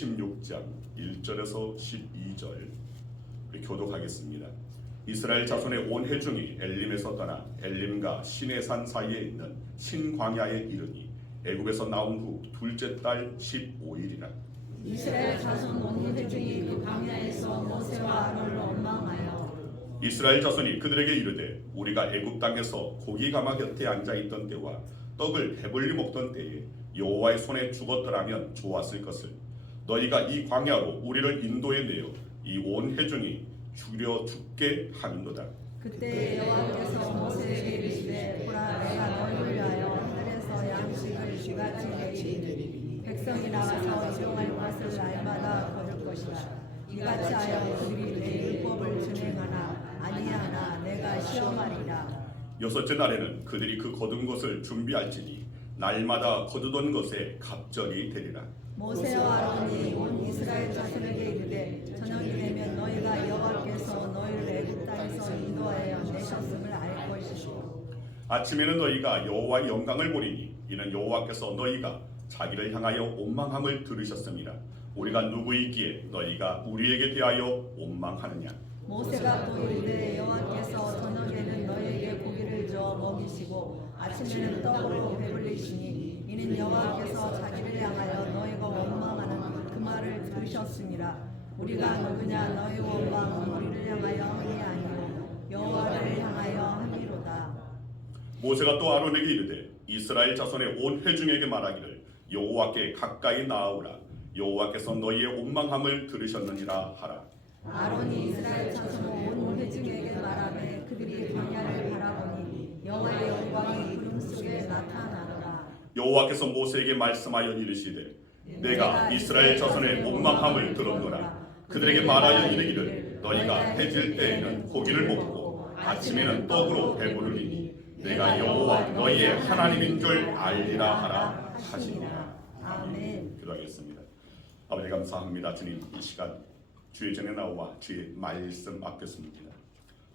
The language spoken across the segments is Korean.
16장 1절에서 12절 교독하겠습니다. 이스라엘 자손의 온 회중이 엘림에서 떠나 엘림과 시내산 사이에 있는 신광야에 이르니 애굽에서 나온 후 둘째 달 15일이라. 이스라엘 자손 온 회중이 그 광야에서 모세와 아론을 원망하여 이스라엘 자손이 그들에게 이르되 우리가 애굽 땅에서 고기 가마 곁에 앉아 있던 때와 떡을 배불리 먹던 때에 여호와의 손에 죽었더라면 좋았을 것을 너희가 이 광야로 우리를 인도해 내어 이 온 회중이 죽게 하는도다. 그때 여호와께서 모세에게 이르시되 보라 내가 너희를 위하여 하늘에서 양식을 쥐같이 내리니 백성이 나가서 일용할 것을 날마다 거둘 것이다. 이같이 하여 그들이 내 율법을 준행하나 아니하나 내가 시험하리라. 여섯째 날에는 그들이 그 거둔 것을 준비할지니 날마다 거두던 것에 갑절이 되리라. 모세와 아론이 온 이스라엘 자손에게 이르되 저녁이 되면 너희가 여호와께서 너희를 애굽 땅에서 인도하여 내셨음을 알 것이고 아침에는 너희가 여호와의 영광을 보리니 이는 여호와께서 너희가 자기를 향하여 원망함을 들으셨습니다. 우리가 누구이기에 너희가 우리에게 대하여 원망하느냐. 모세가 또 이르되 여호와께서 저녁에는 너희에게 고기를 줘 먹이시고 아침에는 떡으로 배불리시니 이는 여호와께서 자기를 향하여 너희가 원망하는 그 말을 들으셨습니다. 우리가 누구냐 너희 원망은 우리를 향하여 함이 아니요 여호와를 향하여 함이로다. 모세가 또 아론에게 이르되 이스라엘 자손의 온 회중에게 말하기를 여호와께 가까이 나아오라. 여호와께서 너희의 원망함을 들으셨느니라 하라. 아론이 이스라엘 자손 온 회중에게 말하되 그들이 광야를 바라보니 여호와의 영광이 구름 속에 나타나더라. 여호와께서 모세에게 말씀하여 이르시되 내가 이스라엘 자손의 원망함을 들었노라. 그들에게 말하여 이르기를 너희가 해질 때에는 고기를 먹고 아침에는 떡으로 배부르리니 내가 여호와 너희의 하나님인 줄 알리라 하라 하시니라. 아멘. 기도하겠습니다. 아버지 감사합니다. 주님 이 시간 주의 전에 나와 주의 말씀 앞에서입니다.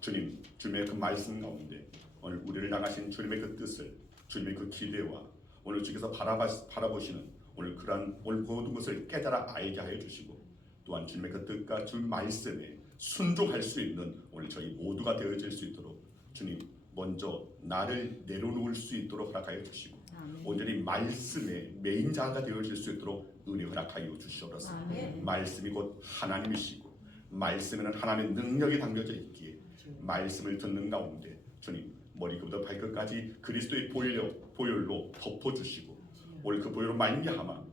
주님 주님의 그 말씀 가운데 오늘 우리를 향하신 주님의 그 뜻을 주님의 그 기대와 오늘 주께서 바라보시는 오늘 그러한 오늘 모든 것을 깨달아 알게 하여 주시고 또한 주님의 그 뜻과 주 말씀에 순종할 수 있는 오늘 저희 모두가 되어질 수 있도록 주님 먼저 나를 내려놓을 수 있도록 허락하여 주시고 온전히 말씀의 메인자가 되어질 수 있도록 은혜 허락하여 주시옵소서. 말씀이 곧 하나님이시고 말씀에는 하나님의 능력이 담겨져 있기에 말씀을 듣는 가운데 주님 머리부터 발끝까지 그리스도의 보혈로 덮어주시고 오늘 그 보혈로 말미암아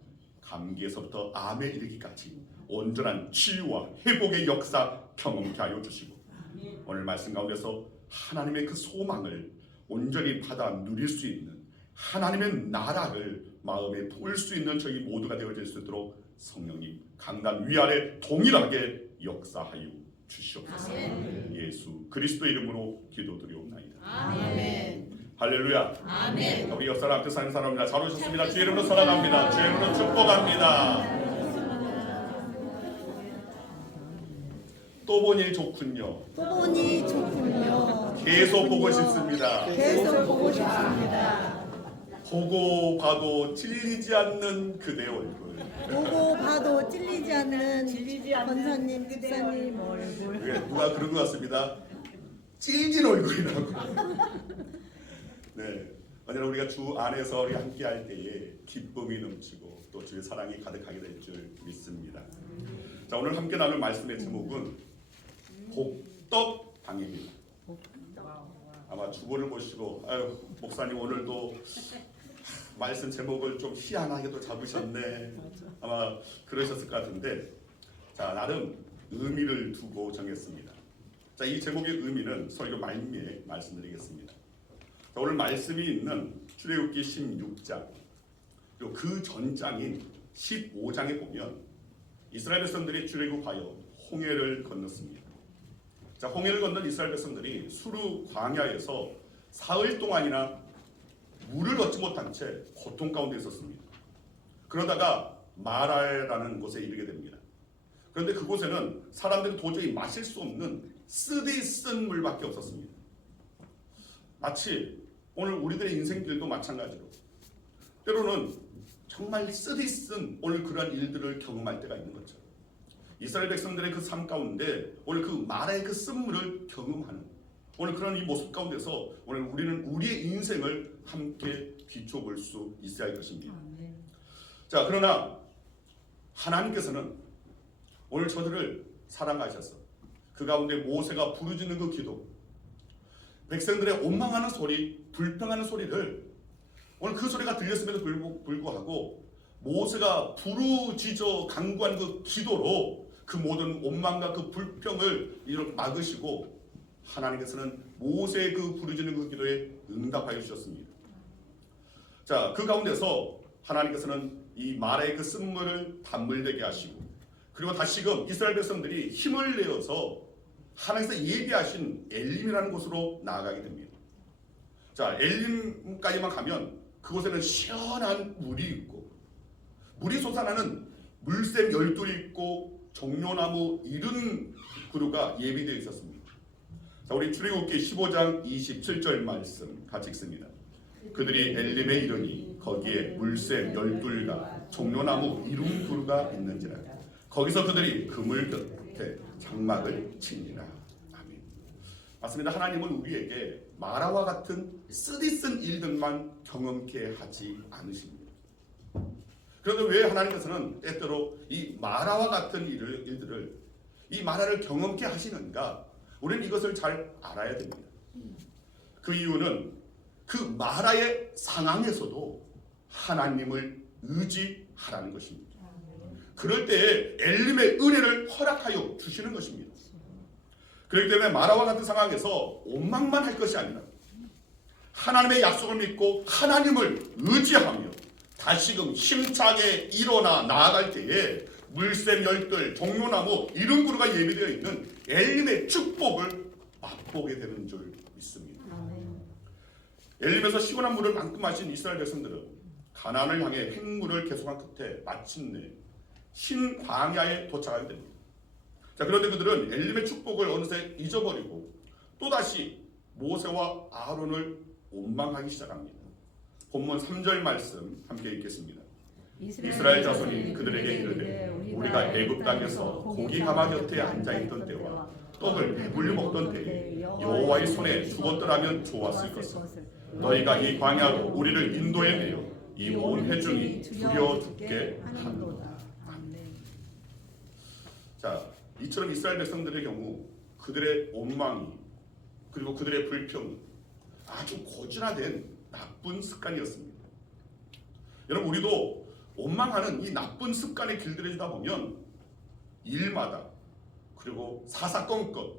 감기에서부터 암에 이르기까지 온전한 치유와 회복의 역사 경험케 하여 주시고 오늘 말씀 가운데서 하나님의 그 소망을 온전히 받아 누릴 수 있는 하나님의 나라를 마음에 볼 수 있는 저희 모두가 되어질 수 있도록 성령님 강단 위아래 동일하게 역사하여 주시옵소서. 예수 그리스도 이름으로 기도드리옵나이다. 아멘. 할렐루야. 아멘. 우리 옆 사람 앞에 사는 사람입니다. 잘 오셨습니다. 주의 이름으로 선언합니다. 주의 이름으로 축복합니다. 또 보니 좋군요. 또 보니 좋군요. 계속 보고 싶습니다. 계속 보고 싶습니다. 보고 봐도 찔리지 않는 그대 얼굴. 보고 봐도 찔리지 않는 권사님, 집사님 얼굴. 네, 누가 그런 것 같습니다. 찔긴 얼굴이라고. 네, 언제나 우리가 주 안에서 우리 함께 할 때에 기쁨이 넘치고 또 주의 사랑이 가득하게 될 줄 믿습니다. 자, 오늘 함께 나눌 말씀의 제목은 복덕방입니다. 아마 주보를 보시고 아유 목사님 오늘도 말씀 제목을 좀 희한하게도 잡으셨네 아마 그러셨을 것 같은데 자 나름 의미를 두고 정했습니다. 자, 이 제목의 의미는 설교 말미에 말씀드리겠습니다. 자, 오늘 말씀이 있는 출애굽기 16장 그리고 그 전장인 15장에 보면 이스라엘 백성들이 출애굽하여 홍해를 건넜습니다. 자, 홍해를 건넌 이스라엘 백성들이 수르 광야에서 사흘 동안이나 물을 얻지 못한 채 고통 가운데 있었습니다. 그러다가 마라라는 곳에 이르게 됩니다. 그런데 그곳에는 사람들이 도저히 마실 수 없는 쓰디 쓴 물밖에 없었습니다. 마치 오늘 우리들의 인생길도 마찬가지로 때로는 정말 쓰디쓴 오늘 그러한 일들을 경험할 때가 있는 거죠. 이스라엘 백성들의 그 삶 가운데 오늘 그 마라의 그 쓴물을 경험하는 오늘 그런 이 모습 가운데서 오늘 우리는 우리의 인생을 함께 비춰볼 수 있어야 할 것입니다. 자, 그러나 하나님께서는 오늘 저들을 사랑하셔서 그 가운데 모세가 부르짖는 그 기도, 백성들의 원망하는 소리, 불평하는 소리를 오늘 그 소리가 들렸음에도 불구하고 모세가 부르짖어 간구한 그 기도로 그 모든 원망과 그 불평을 이렇게 막으시고 하나님께서는 모세의 그 부르짖는 그 기도에 응답하여 주셨습니다. 자, 그 가운데서 하나님께서는 이 마라의 그 쓴물을 단물되게 하시고 그리고 다시금 이스라엘 백성들이 힘을 내어서 하나님께서 예비하신 엘림이라는 곳으로 나아가게 됩니다. 자, 엘림까지만 가면 그곳에는 시원한 물이 있고 물이 솟아나는 물샘 12이 있고 종려나무 70그루가 예비되어 있었습니다. 자, 우리 출애굽기 15장 27절 말씀 같이 읽습니다. 그들이 엘림에 이르니 거기에 물샘 12가 종려나무 70그루가 있는지라. 거기서 그들이 그물 곁에 장막을 치니라. 아멘. 맞습니다. 하나님은 우리에게 마라와 같은 쓰디쓴 일들만 경험케 하지 않으십니다. 그런데 왜 하나님께서는 때때로 이 마라와 같은 일들을 이 마라를 경험케 하시는가? 우리는 이것을 잘 알아야 됩니다. 그 이유는 그 마라의 상황에서도 하나님을 의지하라는 것입니다. 그럴 때에 엘림의 은혜를 허락하여 주시는 것입니다. 그렇기 때문에 마라와 같은 상황에서 원망만 할 것이 아니라 하나님의 약속을 믿고 하나님을 의지하며 다시금 힘차게 일어나 나아갈 때에 물샘 10들, 종려나무 70그루가 예비되어 있는 엘림의 축복을 맛보게 되는 줄 믿습니다. 엘림에서 시원한 물을 만큼 마신 이스라엘 백성들은 가나안을 향해 행군을 계속한 끝에 마침내 흰 광야에 도착하게 됩니다. 자, 그런데 그들은 엘림의 축복을 어느새 잊어버리고 또다시 모세와 아론을 원망하기 시작합니다. 본문 3절 말씀 함께 읽겠습니다. 이스라엘 자손이 그들에게 이르되 우리가 애굽 땅에서 고기 가마 곁에 앉아있던 때와 떡을 배불리 먹던 때에 여호와의 손에 죽었더라면 좋았을 것을 너희가 이 광야로 우리를 인도해 내어 이 온 회중이 두려워 죽게 하노라. 자, 이처럼 이스라엘 백성들의 경우 그들의 원망이 그리고 그들의 불평이 아주 고질화된 나쁜 습관이었습니다. 여러분, 우리도 원망하는 이 나쁜 습관에 길들여지다 보면 일마다 그리고 사사건건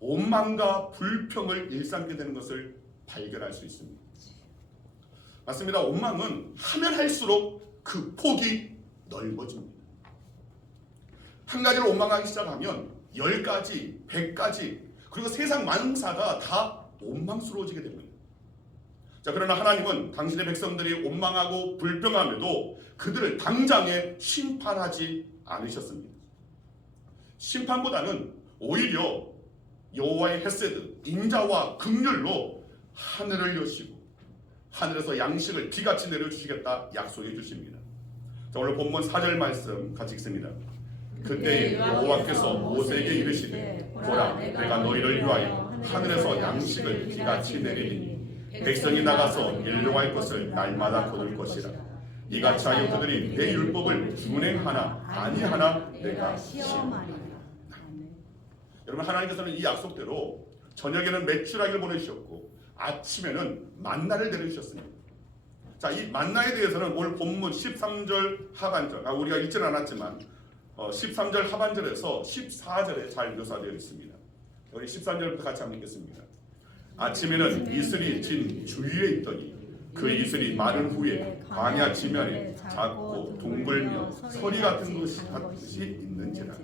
원망과 불평을 일삼게 되는 것을 발견할 수 있습니다. 맞습니다. 원망은 하면 할수록 그 폭이 넓어집니다. 한 가지를 원망하기 시작하면 10가지, 100가지 그리고 세상 만사가 다 원망스러워지게 됩니다. 자, 그러나 하나님은 당신의 백성들이 원망하고 불평함에도 그들을 당장에 심판하지 않으셨습니다. 심판보다는 오히려 여호와의 헤세드, 인자와 긍휼로 하늘을 여시고 하늘에서 양식을 비같이 내려주시겠다 약속해 주십니다. 자, 오늘 본문 4절 말씀 같이 읽습니다. 그때 여호와께서 모세에게 이르시되 보라, 내가 너희를 위하여 하늘에서 양식을 비같이 내리리니 백성이 나가서 일용할 것을 날마다 거둘 것이라. 이같이 하여 그들이 내 율법을 준행하나 아니하나 내가 시험하리라. 여러분, 하나님께서는 이 약속대로 저녁에는 메추라기를 보내주셨고 아침에는 만나를 내려주셨습니다. 자, 이 만나에 대해서는 오늘 본문 13절 하반절, 우리가 읽지는 않았지만 13절 하반절에서 14절에 잘 묘사되어 있습니다. 우리 13절부터 같이 한번 읽겠습니다. 아침에는 이슬이 진 주위에 있더니 그 이슬이 마른 후에 광야 지면에 작고 둥글며 서리 같은 것이 있는지라.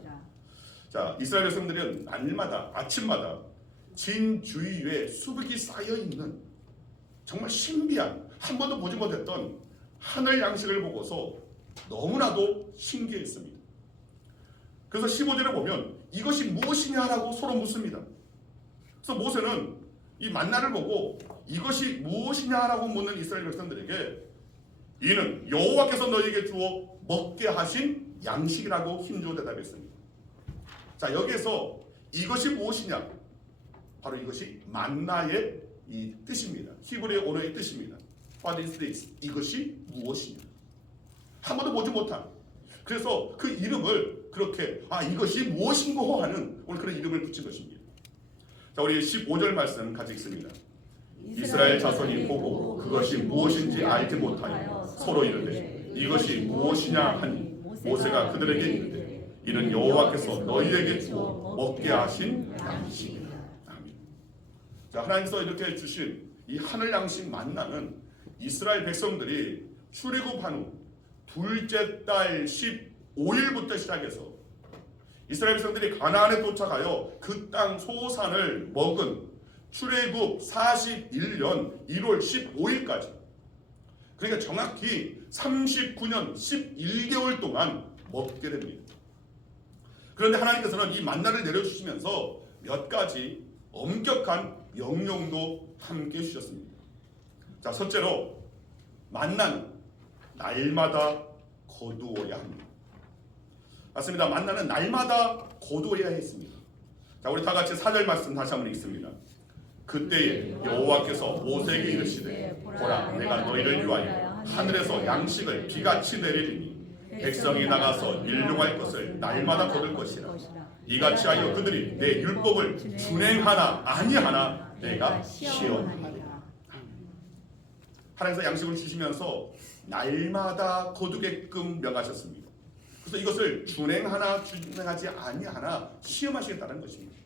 자, 이스라엘 백성들은 날마다 아침마다 진 주위에 수북이 쌓여 있는 정말 신비한 한 번도 보지 못했던 하늘 양식을 보고서 너무나도 신기했습니다. 그래서 15절에 보면 이것이 무엇이냐라고 서로 묻습니다. 그래서 모세는 이 만나를 보고 이것이 무엇이냐라고 묻는 이스라엘 백성들에게 이는 여호와께서 너희에게 주어 먹게 하신 양식이라고 힘주어 대답했습니다. 자, 여기에서 이것이 무엇이냐? 바로 이것이 만나의 이 뜻입니다. 히브리어 언어의 뜻입니다. What is this? 이것이 무엇이냐? 한 번도 보지 못한. 그래서 그 이름을 그렇게 이것이 무엇인고 하는 오늘 그런 이름을 붙인 것입니다. 자, 우리 15절 말씀 같이 읽습니다. 이스라엘 자손이 보고 그것이 무엇인지 알지 못하여 서로 이르되 이것이 무엇이냐 하니 모세가 그들에게 이르되 이는 여호와께서 너희에게 주어 먹게 하신 양식이라. 아멘. 자, 하나님께서 이렇게 주신 이 하늘 양식 만나는 이스라엘 백성들이 출애굽한 후 둘째 달 15일부터 시작해서 이스라엘 백성들이 가나안에 도착하여 그 땅 소산을 먹은 출애굽 41년 1월 15일까지, 그러니까 정확히 39년 11개월 동안 먹게 됩니다. 그런데 하나님께서는 이 만나를 내려주시면서 몇 가지 엄격한 명령도 함께 주셨습니다. 자, 첫째로 만나는 날마다 거두어야 합니다. 맞습니다. 만나는 날마다 거두어야 했습니다. 자, 우리 다 같이 4절 말씀 다시 한번 읽습니다. 그때에 여호와께서 모세에게 이르시되 보라, 내가 너희를 위하여 하늘에서 양식을 비같이 내리리니 백성이 나가서 일용할 것을 날마다 거둘 것이라. 이같이 하여 그들이 내 율법을 준행하나 아니하나 내가 시험하리라. 하나님께서 양식을 주시면서 날마다 거두게끔 명하셨습니다. 그래서 이것을 준행하나 준행하지 아니하나 시험하시겠다는 것입니다.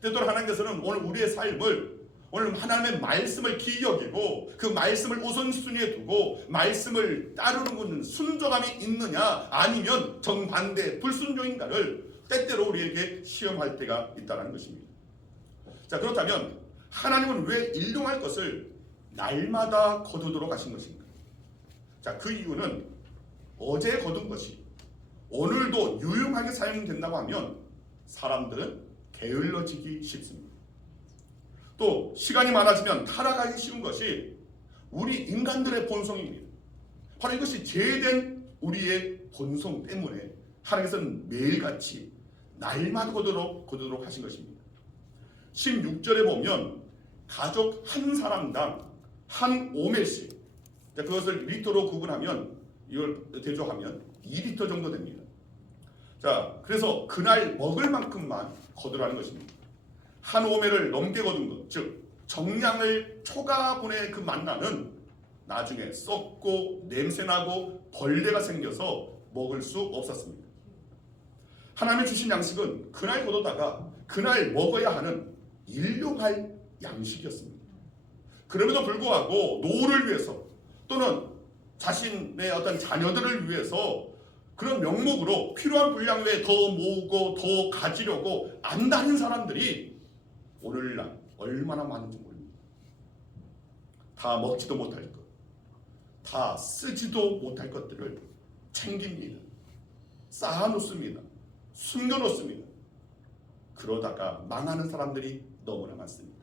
때때로 하나님께서는 오늘 우리의 삶을, 오늘 하나님의 말씀을 귀히 여기고 그 말씀을 우선순위에 두고 말씀을 따르는 것은 순종함이 있느냐 아니면 정반대 불순종인가를 때때로 우리에게 시험할 때가 있다는 것입니다. 자, 그렇다면 하나님은 왜 일용할 것을 날마다 거두도록 하신 것인가? 자, 그 이유는 어제 거둔 것이 오늘도 유용하게 사용된다고 하면 사람들은 게을러지기 쉽습니다. 또 시간이 많아지면 타락하기 쉬운 것이 우리 인간들의 본성입니다. 바로 이것이 죄된 우리의 본성 때문에 하나님께서는 매일같이 날마다 거두도록 하신 것입니다. 16절에 보면 가족 한 사람당 한 오멜씩, 그것을 리터로 구분하면, 이걸 대조하면 2리터 정도 됩니다. 자, 그래서 그날 먹을 만큼만 거두라는 것입니다. 한 오멜을 넘게 거둔 것, 즉 정량을 초가분의 그 만나는 나중에 썩고 냄새나고 벌레가 생겨서 먹을 수 없었습니다. 하나님이 주신 양식은 그날 거두다가 그날 먹어야 하는 일용할 양식이었습니다. 그럼에도 불구하고 노후를 위해서 또는 자신의 어떤 자녀들을 위해서 그런 명목으로 필요한 분량 외에 더 모으고 더 가지려고 안다는 사람들이 오늘날 얼마나 많은지 모릅니다. 다 먹지도 못할 것, 다 쓰지도 못할 것들을 챙깁니다. 쌓아놓습니다. 숨겨놓습니다. 그러다가 망하는 사람들이 너무나 많습니다.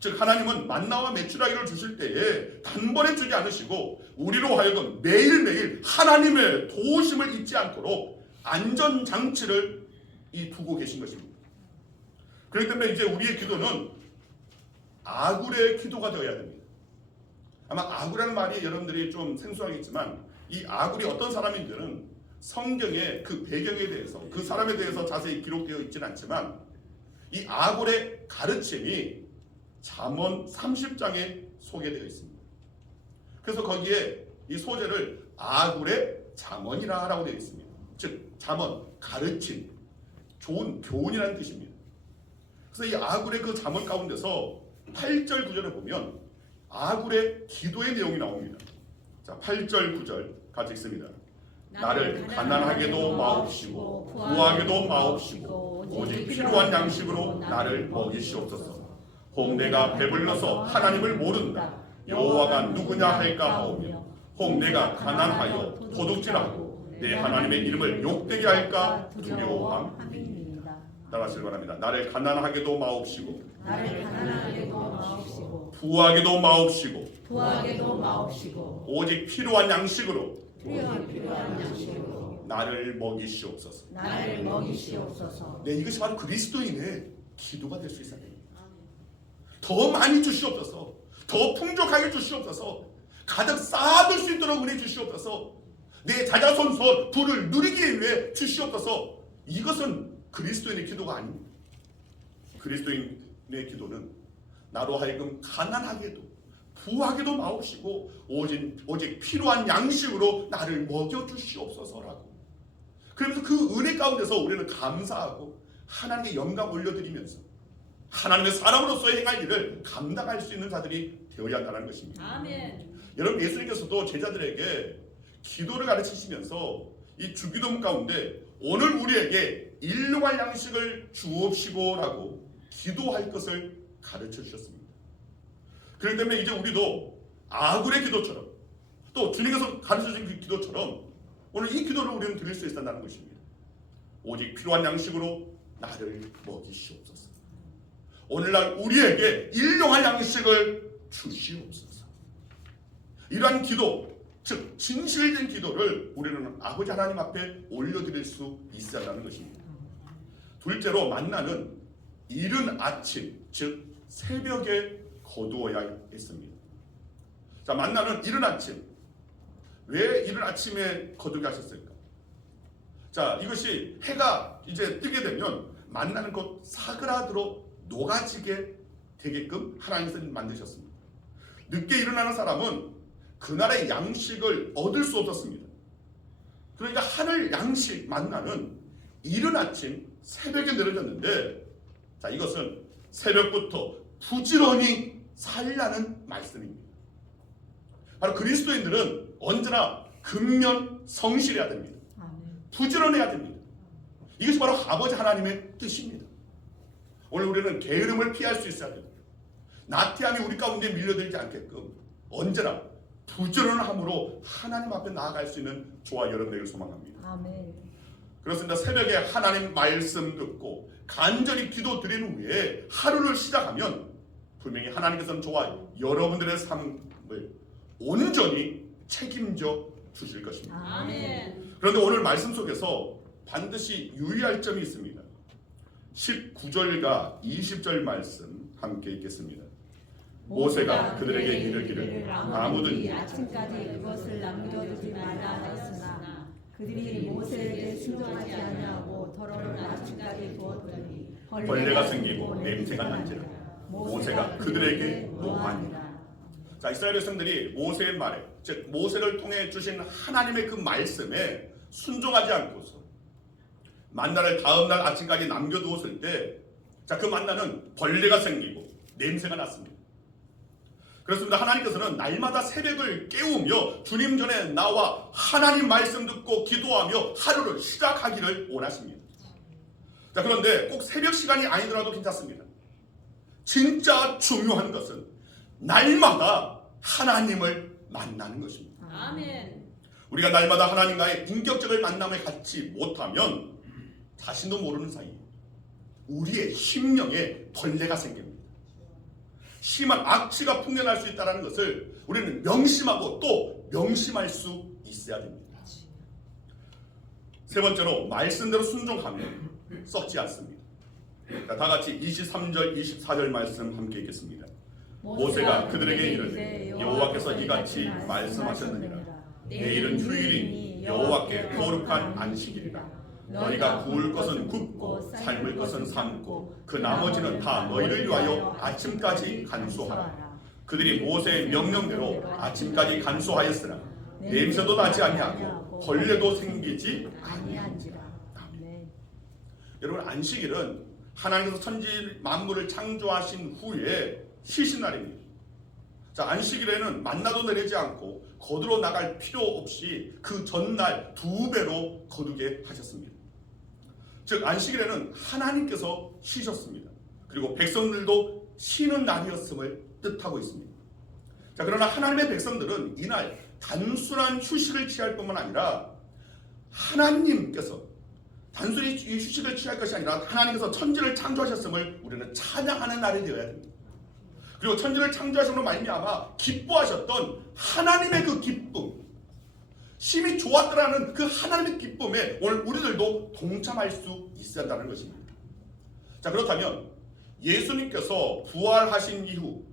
즉 하나님은 만나와 메추라기를 주실 때에 단번에 주지 않으시고 우리로 하여금 매일매일 하나님의 도우심을 잊지 않도록 안전장치를 두고 계신 것입니다. 그렇기 때문에 이제 우리의 기도는 아굴의 기도가 되어야 됩니다. 아마 아굴이라는 말이 여러분들이 좀 생소하겠지만 이 아굴이 어떤 사람인지는 성경의 그 배경에 대해서, 그 사람에 대해서 자세히 기록되어 있지는 않지만 이 아굴의 가르침이 잠언 30장에 소개되어 있습니다. 그래서 거기에 이 소재를 아굴의 잠언이라고 되어 있습니다. 즉 잠언, 가르침, 좋은 교훈이라는 뜻입니다. 그래서 이 아굴의 그 잠언 가운데서 8절 9절에 보면 아굴의 기도의 내용이 나옵니다. 자, 8절 9절 같이 읽습니다. 나를 가난하게도 마옵시고 부하게도 마옵시고 오직 필요한 양식으로 나를 먹이시옵소서. 혹 내가 배불러서 하나님을 모른다. 여호와가 누구냐 할까 하오며 혹 내가 가난하여 도둑질하고 내 하나님의 이름을 욕되게 할까 두려워함이니이다. 따라하시기 바랍니다. 나를 가난하게도 마옵시고 나를 가난하게도 마옵시고 부하게도 마옵시고 부하게도 마옵시고 오직 필요한 양식으로 필요한 양식으로 나를 먹이시옵소서. 나를 먹이시옵소서. 네, 이것이 바로 그리스도인의 기도가 될 수 있어야 됩니다. 더 많이 주시옵소서. 더 풍족하게 주시옵소서. 가득 쌓아둘 수 있도록 은혜 주시옵소서. 내 자자손손 부를 누리기 위해 주시옵소서. 이것은 그리스도인의 기도가 아닙니다. 그리스도인의 기도는 나로 하여금 가난하게도 부하게도 마옵시고 오직 필요한 양식으로 나를 먹여주시옵소서라고. 그러면서 그 은혜 가운데서 우리는 감사하고 하나님께 영광 올려드리면서 하나님의 사람으로서의 행할 일을 감당할 수 있는 자들이 되어야 한다는 것입니다. 아멘. 여러분, 예수님께서도 제자들에게 기도를 가르치시면서 이 주기도문 가운데 오늘 우리에게 일용할 양식을 주옵시고라고 기도할 것을 가르쳐 주셨습니다. 그렇기 때문에 이제 우리도 아굴의 기도처럼 또 주님께서 가르쳐 주신 그 기도처럼 오늘 이 기도를 우리는 드릴 수 있다는 것입니다. 오직 필요한 양식으로 나를 먹이시옵소서. 오늘날 우리에게 일용할 양식을 주시옵소서. 이러한 기도, 즉 진실된 기도를 우리는 아버지 하나님 앞에 올려드릴 수 있어야 한다는 것입니다. 둘째로 만나는 이른 아침, 즉 새벽에 거두어야 했습니다. 자, 만나는 이른 아침. 왜 이른 아침에 거두게 하셨을까? 자, 이것이 해가 이제 뜨게 되면 만나는 것 사그라들어 녹아지게 되게끔 하나님께서 만드셨습니다. 늦게 일어나는 사람은 그날의 양식을 얻을 수 없었습니다. 그러니까 하늘 양식 만나는 이른 아침 새벽에 내려졌는데, 자, 이것은 새벽부터 부지런히 살라는 말씀입니다. 바로 그리스도인들은 언제나 근면 성실해야 됩니다. 부지런해야 됩니다. 이것이 바로 아버지 하나님의 뜻입니다. 오늘 우리는 게으름을 피할 수 있어야 됩니다. 나태함이 우리 가운데 밀려들지 않게끔 언제나 부지런함으로 하나님 앞에 나아갈 수 있는 저와 여러분에게 소망합니다. 아멘. 그렇습니다. 새벽에 하나님 말씀 듣고 간절히 기도 드린 후에 하루를 시작하면 분명히 하나님께서는 저와 여러분들의 삶을 온전히 책임져 주실 것입니다. 아멘. 그런데 오늘 말씀 속에서 반드시 유의할 점이 있습니다. 19절과 20절 말씀 함께 읽겠습니다. 모세가 그들에게 이르기를 아무든지 아침까지 그것을 남겨두지 말라 하였으나 그들이 모세에게 순종하지 아니하고 더러를 아침까지 두었더니 벌레가 생기고 냄새가 난지라 모세가 그들에게 노하니라. 자, 이스라엘 백성들이 모세의 말에, 즉 모세를 통해 주신 하나님의 그 말씀에 순종하지 않고서 만나를 다음 날 아침까지 남겨두었을 때, 자, 그 만나는 벌레가 생기고 냄새가 났습니다. 그렇습니다. 하나님께서는 날마다 새벽을 깨우며 주님 전에 나와 하나님 말씀 듣고 기도하며 하루를 시작하기를 원하십니다. 자, 그런데 꼭 새벽 시간이 아니더라도 괜찮습니다. 진짜 중요한 것은 날마다 하나님을 만나는 것입니다. 아멘. 우리가 날마다 하나님과의 인격적인 만남을 갖지 못하면 자신도 모르는 사이에 우리의 심령에 벌레가 생깁니다. 심한 악취가 풍겨날 수 있다는 것을 우리는 명심하고 또 명심할 수 있어야 됩니다. 세 번째로 말씀대로 순종하면 썩지 않습니다. 자, 다 같이 23절 24절 말씀 함께 읽겠습니다. 모세가 그들에게 이르되 여호와께서 이같이 말씀하셨느니라. 내일은 휴일이니 여호와께 거룩한 안식일이라. 너희가 구울 것은 굽고 삶을 것은 삶고 그 나머지는 다 너희를 위하여 아침까지 간수하라. 그들이 모세의 명령대로 아침까지 간수하였으나 냄새도 나지 아니하고 벌레도 생기지 아니한지라. 여러분, 안식일은 하나님께서 천지 만물을 창조하신 후에 쉬신 날입니다. 자, 안식일에는 만나도 내리지 않고 거두러 나갈 필요 없이 그 전날 2배로 거두게 하셨습니다. 즉 안식일에는 하나님께서 쉬셨습니다. 그리고 백성들도 쉬는 날이었음을 뜻하고 있습니다. 자, 그러나 하나님의 백성들은 이날 단순한 휴식을 취할 뿐만 아니라 하나님께서 단순히 이 휴식을 취할 것이 아니라 하나님께서 천지를 창조하셨음을 우리는 찬양하는 날이 되어야 됩니다. 그리고 천지를 창조하심으로 말미암아 기뻐하셨던 하나님의 그 기쁨, 심히 좋았더라는 그 하나님의 기쁨에 오늘 우리들도 동참할 수 있어야 한다는 것입니다. 자, 그렇다면 예수님께서 부활하신 이후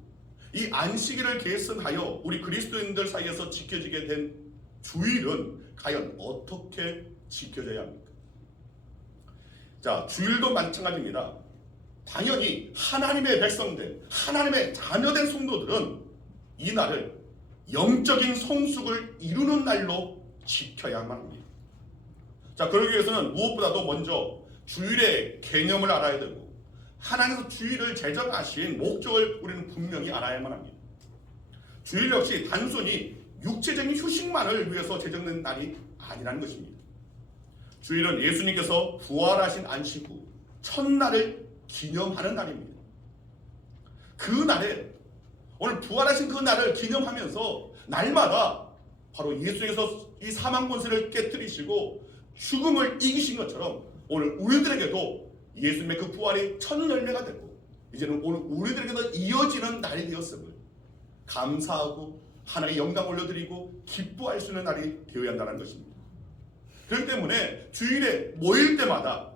이 안식일을 계승하여 우리 그리스도인들 사이에서 지켜지게 된 주일은 과연 어떻게 지켜져야 합니까? 자, 주일도 마찬가지입니다. 당연히 하나님의 백성들, 하나님의 자녀된 성도들은 이 날을 영적인 성숙을 이루는 날로 지켜야만 합니다. 자, 그러기 위해서는 무엇보다도 먼저 주일의 개념을 알아야 되고 하나님께서 주일을 제정하신 목적을 우리는 분명히 알아야만 합니다. 주일 역시 단순히 육체적인 휴식만을 위해서 제정된 날이 아니라는 것입니다. 주일은 예수님께서 부활하신 안식 후 첫날을 기념하는 날입니다. 그 날에 오늘 부활하신 그 날을 기념하면서 날마다 바로 예수님께서 이 사망 권세를 깨뜨리시고 죽음을 이기신 것처럼 오늘 우리들에게도 예수님의 그 부활이 첫 열매가 되고 이제는 오늘 우리들에게도 이어지는 날이 되었음을 감사하고 하나님의 영광 올려드리고 기뻐할 수 있는 날이 되어야 한다는 것입니다. 그렇기 때문에 주일에 모일 때마다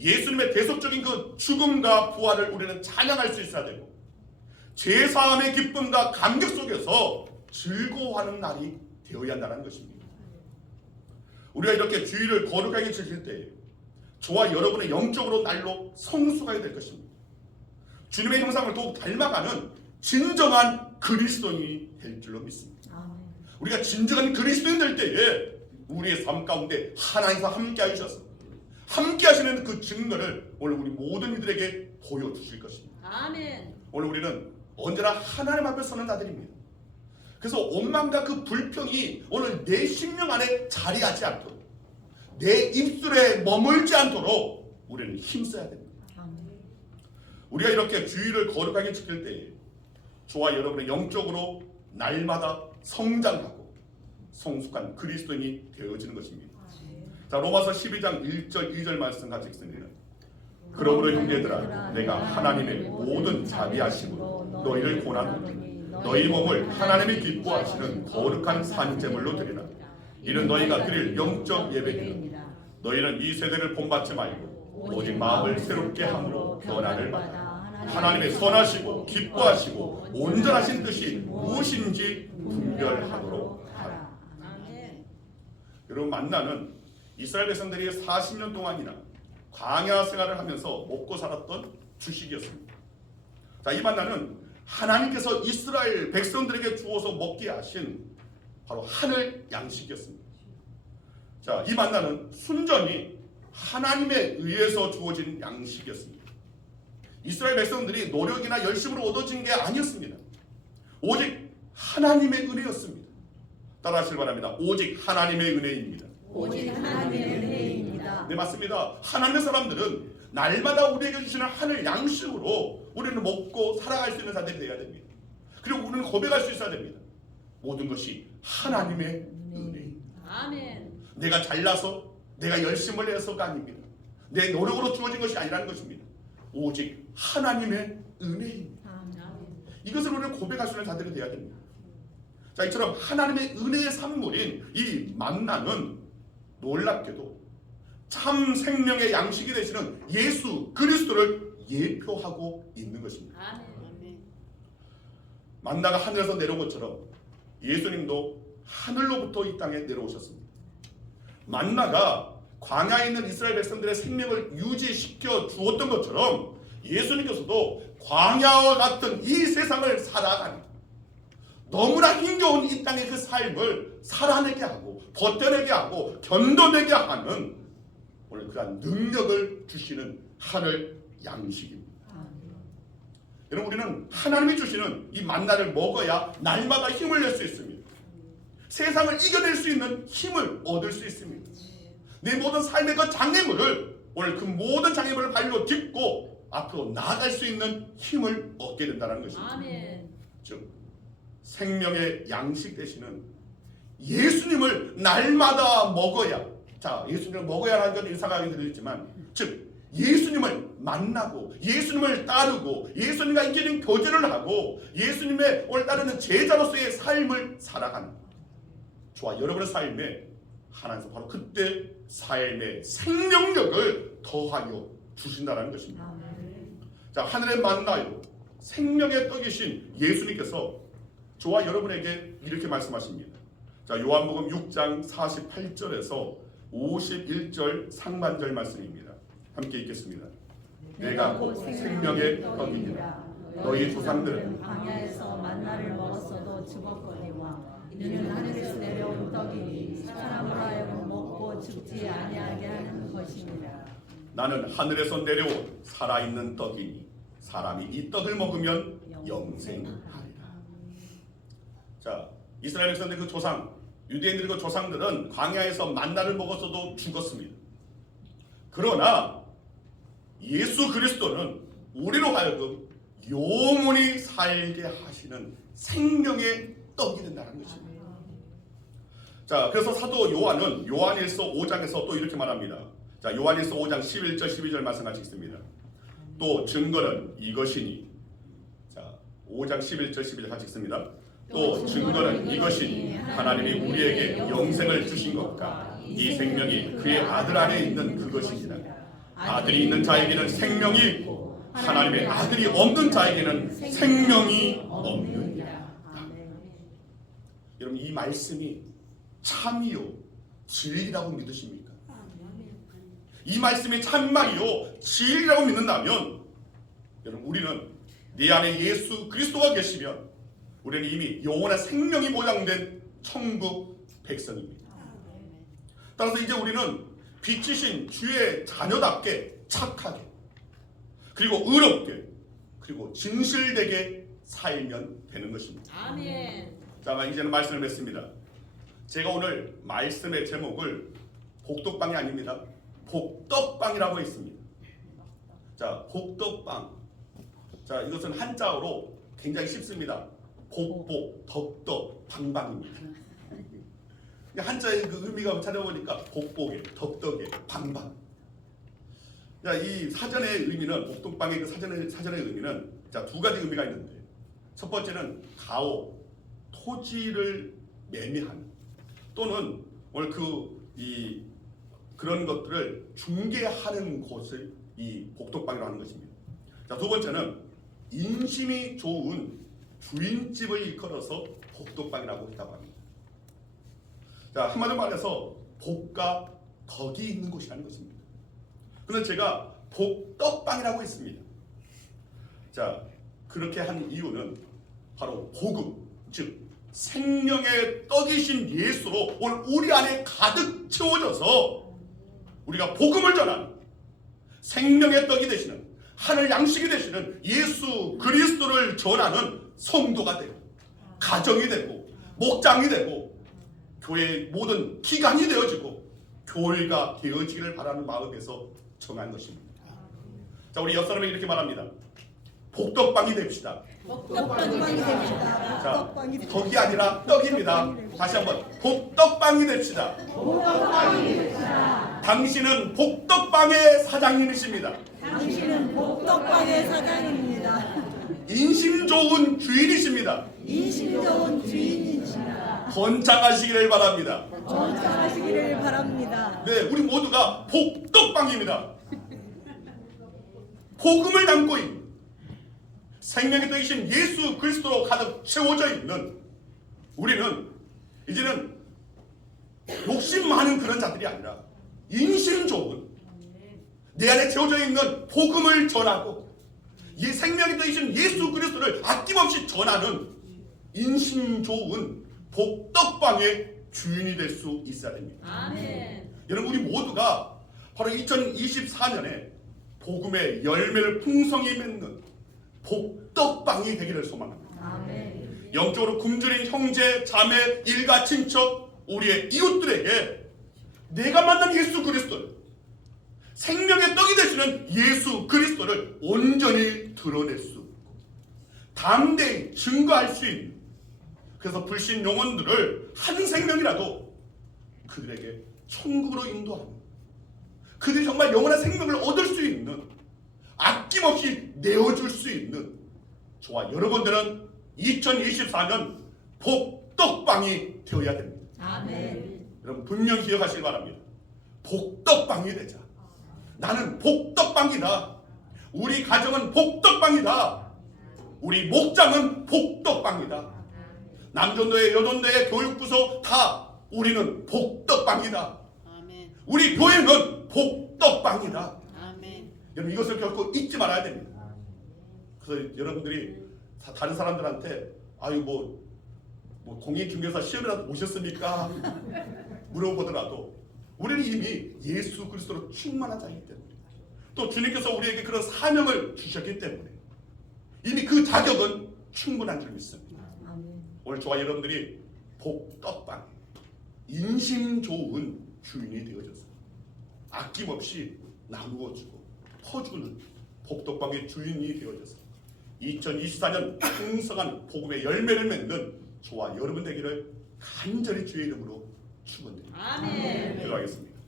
예수님의 대속적인 그 죽음과 부활을 우리는 찬양할 수 있어야 되고 죄사함의 기쁨과 감격 속에서 즐거워하는 날이 되어야 한다는 것입니다. 우리가 이렇게 주일을 거룩하게 지킬 때 저와 여러분의 영적으로 날로 성숙하게 될 것입니다. 주님의 형상을 더욱 닮아가는 진정한 그리스도인이 될 줄로 믿습니다. 우리가 진정한 그리스도인 될 때에 우리의 삶 가운데 하나님과 함께 하셔서 함께 하시는 그 증거를 오늘 우리 모든 이들에게 보여주실 것입니다. 아멘. 오늘 우리는 언제나 하나님 앞에 서는 자들입니다. 그래서 원망과 그 불평이 오늘 내 심령 안에 자리하지 않도록 내 입술에 머물지 않도록 우리는 힘써야 됩니다. 우리가 이렇게 주일을 거룩하게 지킬 때에 저와 여러분의 영적으로 날마다 성장하고 성숙한 그리스도인이 되어지는 것입니다. 자, 로마서 12장 1절 2절 말씀 같이 읽습니다. 그러므로 형제들아 내가 하나님의 모든 자비하심으로 너희를 권하노니 너희 몸을 하나님이 기뻐하시는 거룩한 산제물로 드리라. 이는 너희가 드릴 영적 예배니라. 너희는 이 세대를 본받지 말고 오직 마음을 새롭게 함으로 변화를 받아 하나님의 선하시고 기뻐하시고 온전하신 뜻이 무엇인지 분별하도록 하라. 아멘. 여러분, 만나는 이스라엘 백성들이 40년 동안이나 광야 생활을 하면서 먹고 살았던 주식이었습니다. 자, 이 만나는 하나님께서 이스라엘 백성들에게 주어서 먹게 하신 바로 하늘 양식이었습니다. 자, 이 만나는 순전히 하나님에 의해서 주어진 양식이었습니다. 이스라엘 백성들이 노력이나 열심으로 얻어진 게 아니었습니다. 오직 하나님의 은혜였습니다. 따라하시길 바랍니다. 오직 하나님의 은혜입니다. 오직 하나님의 은혜입니다. 네, 맞습니다. 하나님의 사람들은 날마다 우리에게 주시는 하늘 양식으로 우리는 먹고 살아갈 수 있는 자들이 되어야 됩니다. 그리고 우리는 고백할 수 있어야 됩니다. 모든 것이 하나님의 은혜입니다. 아멘. 내가 잘나서 내가 열심을 해서가 아닙니다. 내 노력으로 주어진 것이 아니라는 것입니다. 오직 하나님의 은혜입니다. 이것을 우리는 고백할 수 있는 자들이 되어야 됩니다. 자, 이처럼 하나님의 은혜의 산물인 이 만나는 놀랍게도 참 생명의 양식이 되시는 예수 그리스도를 예표하고 있는 것입니다. 아멘. 만나가 하늘에서 내려온 것처럼 예수님도 하늘로부터 이 땅에 내려오셨습니다. 만나가 광야에 있는 이스라엘 백성들의 생명을 유지시켜 주었던 것처럼 예수님께서도 광야와 같은 이 세상을 살아가는 너무나 힘겨운 이 땅의 그 삶을 살아내게 하고 버텨내게 하고 견뎌내게 하는 오늘 그러한 능력을 주시는 하늘 양식입니다. 여러분, 우리는 하나님이 주시는 이 만나를 먹어야 날마다 힘을 낼 수 있습니다. 세상을 이겨낼 수 있는 힘을 얻을 수 있습니다. 내 모든 삶의 그 장애물을 오늘 그 모든 장애물을 발로 딛고 앞으로 나아갈 수 있는 힘을 얻게 된다는 것입니다. 아멘. 즉 생명의 양식 되시는 예수님을 날마다 먹어야 자, 예수님을 먹어야 하는 건 이상하게 들리지만, 즉 예수님을 만나고 예수님을 따르고 예수님과 인격적인 교제를 하고 예수님의 오늘 따르는 제자로서의 삶을 살아가는 저와 여러분의 삶에 하나님께서 바로 그때 삶의 생명력을 더하여 주신다는 것입니다. 자, 하늘에 만나요 생명의 떡이신 예수님께서 저와 여러분에게 이렇게 말씀하십니다. 자, 요한복음 6장 48절에서 51절 상반절 말씀입니다. 함께 읽겠습니다. 내가 곧 생명의 떡이니라. 너희 조상들은 광야에서 만나를 먹었어도 죽었거니와 이는 하늘에서 내려온 떡이니 사람으로 하여금 먹고 죽지 아니하게 하는 것이니라. 나는 하늘에서 내려온 살아있는 떡이니 사람이 이 떡을 먹으면 영생하리라. 자, 이스라엘 백성들 그 조상, 유대인들의 그 조상들은 광야에서 만나를 먹었어도 죽었습니다. 그러나 예수 그리스도는 우리로 하여금 영원히 살게 하시는 생명의 떡이 된다는 것입니다. 자, 그래서 사도 요한은 요한일서 5장에서 또 이렇게 말합니다. 자, 요한일서 5장 11절 12절 말씀 같이 읽습니다. 또 증거는 이것이니, 자 5장 11절 12절 같이 읽습니다. 또 증거는 이것이니 하나님이 우리에게 영생을 주신 것과 이 생명이 그의 아들 안에 있는 그것이니라. 아들이 있는 자에게는 생명이 있고 하나님의 아들이 없는 자에게는 생명이 없느니라. 여러분, 이 말씀이 참이요 진리라고 믿으십니까? 이 말씀이 참말이요 진리라고 믿는다면 여러분, 우리는 내 안에 예수 그리스도가 계시면 우리는 이미 영원한 생명이 보장된 천국 백성입니다. 따라서 이제 우리는 빛이신 주의 자녀답게 착하게 그리고 의롭게 그리고 진실되게 살면 되는 것입니다. 아멘. 자, 이제는 말씀을 맺습니다. 제가 오늘 말씀의 제목을 복덕방이 아닙니다. 복덕방이라고 했습니다. 자, 복덕방. 자, 이것은 한자어로 굉장히 쉽습니다. 복복, 덕덕, 방방입니다. 한자의 그 의미가 찾아보니까 복복에, 덕덕에, 방방. 자, 이 사전의 의미는 복덕방의 그 사전의 의미는 자, 두 가지 의미가 있는데, 첫 번째는 가오, 토지를 매매하는 또는 오늘 그런 것들을 중개하는 곳을 이 복덕방이라고 하는 것입니다. 자, 두 번째는 인심이 좋은 주인집을 일컬어서 복덕방이라고 했다고 합니다. 자, 한마디로 말해서 복과 덕이 있는 곳이라는 것입니다. 그런데 제가 복덕방이라고 했습니다. 자, 그렇게 한 이유는 바로 복음, 즉 생명의 떡이신 예수로 오늘 우리 안에 가득 채워져서 우리가 복음을 전하는 생명의 떡이 되시는 하늘 양식이 되시는 예수 그리스도를 전하는 성도가 되고 가정이 되고 목장이 되고 교회의 모든 기관이 되어지고 교회가 되어지기를 바라는 마음에서 정한 것입니다. 자, 우리 옆사람이 이렇게 말합니다. 복덕방이 됩시다. 복덕방이 됩시다. 자, 덕이 아니라 떡입니다. 다시 한번 복덕방이 됩시다. 당신은 복덕방의 사장님이십니다. 당신은 복덕방의 사장입니다. 인심 좋은 주인이십니다. 인심 좋은 주인이십니다. 번창하시기를 바랍니다. 번창하시기를 바랍니다. 네, 우리 모두가 복덕방입니다. 복음을 담고 있는 생명의 떡이신 예수 그리스도로 가득 채워져 있는 우리는 이제는 욕심 많은 그런 자들이 아니라 인심 좋은 내 안에 채워져 있는 복음을 전하고 이 생명의 떡이신 예수 그리스도를 아낌없이 전하는 인심 좋은 복덕방의 주인이 될 수 있어야 됩니다. 아멘. 여러분, 우리 모두가 바로 2024년에 복음의 열매를 풍성히 맺는 복덕방이 되기를 소망합니다. 아멘. 영적으로 굶주린 형제, 자매, 일가, 친척, 우리의 이웃들에게 내가 만난 예수 그리스도를 생명의 떡이 되시는 예수 그리스도를 온전히 드러낼 수 있고 담대히 증거할 수 있는, 그래서 불신 영혼들을 한 생명이라도 그들에게 천국으로 인도하는, 그들이 정말 영원한 생명을 얻을 수 있는, 아낌없이 내어줄 수 있는 저와 여러분들은 2024년 복덕방이 되어야 됩니다. 아멘. 여러분 분명히 기억하시기 바랍니다. 복덕방이 되자. 나는 복덕방이다. 우리 가정은 복덕방이다. 우리 목장은 복덕방이다. 남전도회, 여전도회, 교육부서 다 우리는 복덕방이다. 아멘. 우리 교회는 복덕방이다. 아멘. 여러분 이것을 결코 잊지 말아야 됩니다. 그래서 여러분들이 다른 사람들한테 아유 뭐 공익중개사 시험이라도 보셨습니까? 물어보더라도 우리는 이미 예수 그리스도로 충만한 자이기 때문에, 또 주님께서 우리에게 그런 사명을 주셨기 때문에 이미 그 자격은 충분한 줄 믿습니다. 아멘. 오늘 저와 여러분들이 복덕방, 인심 좋은 주인이 되어져서 아낌없이 나누어주고 퍼주는 복덕방의 주인이 되어져서 2024년 풍성한 복음의 열매를 맺는 저와 여러분 되기를 간절히 주의 이름으로 축원드립니다. 아멘. 기도하겠습니다.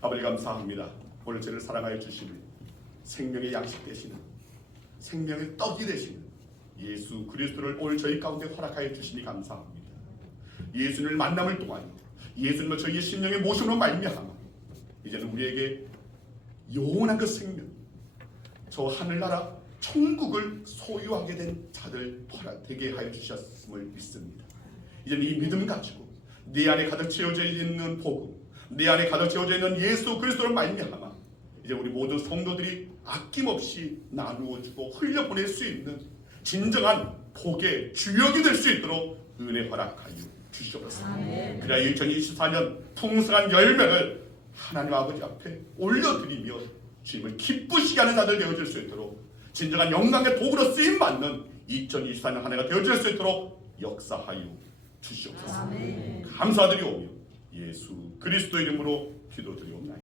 아버지 감사합니다. 오늘 저를 사랑하여 주시는 생명의 양식 되시는, 생명의 떡이 되시는 예수 그리스도를 오늘 저희 가운데 허락하여 주시니 감사합니다. 예수님을 만남을 통하여 예수님을 저희의 심령의 모심으로 말미암아 이제는 우리에게 영원한 그 생명, 저 하늘나라 천국을 소유하게 된 자들 되게 하여 주셨음을 믿습니다. 이제는 이 믿음 가지고 내 안에 가득 채워져 있는 복음, 내 안에 가득 채워져 있는 예수 그리스도를 말미암아 이제 우리 모든 성도들이 아낌없이 나누어주고 흘려보낼 수 있는 진정한 복의 주역이 될 수 있도록 은혜 허락하여 주시옵소서. 그래야 2024년 풍성한 열매를 하나님 아버지 앞에 올려드리며 주님을 기쁘시게 하는 자들 되어질 수 있도록, 진정한 영광의 도구로 쓰임받는 2024년 한 해가 되어질 수 있도록 역사하여 주시옵소서. 감사드리오며 예수 그리스도 이름으로 기도드리옵나이다.